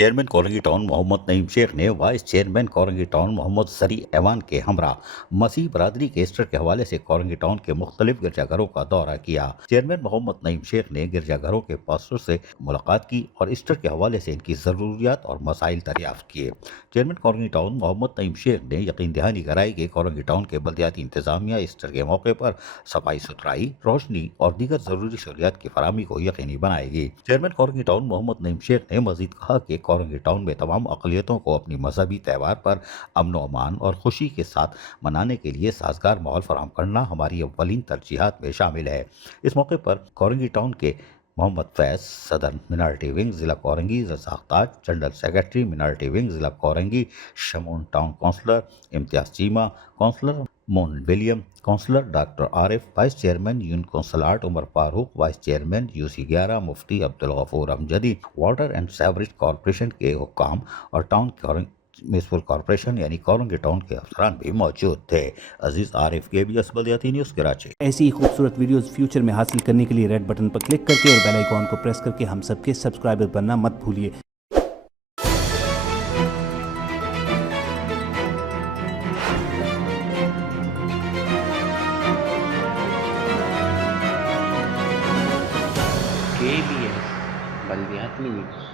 Chairman Korangi town Mohammad Naeem Sheikh ने vice chairman Korangi town Mohammad सरी ऐवान के हमरा मसीह बरादरी के ईस्टर के हवाले से कोरंगी टाउन के मुख्तलिफ गिरजाघरों का दौरा किया। चेयरमैन मोहम्मद नईम शेख ने गिरजाघरों के पास्टर से मुलाकात की और ईस्टर के हवाले से इनकी ज़रूरियात और मसाइल दरियाफ्त किए। चेयरमैन कोरंगी टाउन मोहम्मद नईम शेख ने यकीन दहानी कराई कि कोरंगी टाउन के बल्दियाती इंतजामिया ईस्टर के मौके पर सफाई सुथराई, रोशनी और दीगर ज़रूरी सहूलियात की फराहमी को यकीनी बनाएगी। चेयरमैन कोरंगी टाउन मोहम्मद नईम शेख ने मजीद कहा कि कोरंगी टाउन में तमाम अक़लियतों को अपनी मजहबी त्यौहार पर अमन व अमान और खुशी के साथ मनाने के लिए साजगार माहौल फराहम करना हमारी अव्वलीन तरजीहात में शामिल है। इस मौके पर कोरंगी टाउन के मोहम्मद फैज़ सदर मिनारिटी विंग ज़िला Korangi, Razzaq Taj general secretary minority wing ज़िला Korangi, Shamoon town councillor Imtiaz Cheema, councillor मोन William, councillor doctor Arif, vice chairman union council आर्ट Umar Farooq, vice chairman UC 11 मुफ्ती Abdul Ghafoor Amjadi, water and sewerage corporation के हुक्काम और टाउन म्यूनसिपल कॉरपोरेशन यानी कोरंगी टाउन के अफसरान भी मौजूद थे। अजीज आरिफ, KBS बल्दियाती न्यूज़ कराची। ऐसी ही खूबसूरत वीडियोस फ्यूचर में हासिल करने के लिए रेड बटन पर क्लिक करके और बेल आइकॉन को प्रेस करके हम सबके सब्सक्राइबर बनना मत भूलिए। KBS बल्दियाती न्यूज़।